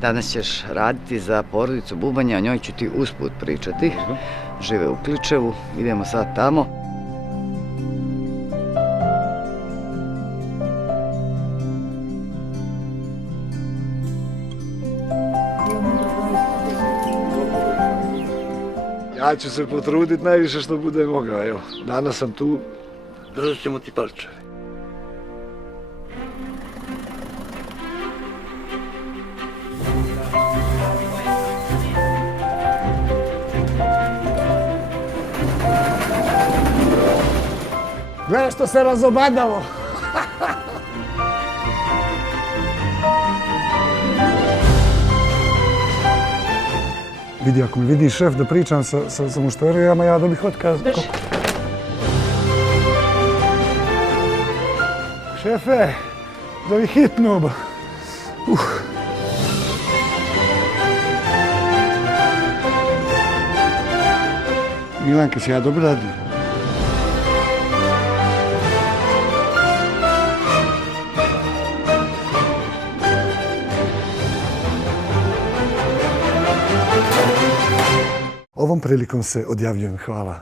Danas ćeš raditi za porodicu Bubanja, o njoj ću ti usput pričati. Žive u Kličevu, idemo sad tamo. Ja ću se potruditi najviše što bude mogao, evo. Danas sam tu. Držat ćemo ti palčeve. Gledaj što se razobadalo. Vidi, ako mi vidi šef da pričam sa mušterijama, ja dobih otkaz. Šefe, zovi hitnu. Milanka, će ja dobro radim? Ovom prilikom se odjavljujem, hvala.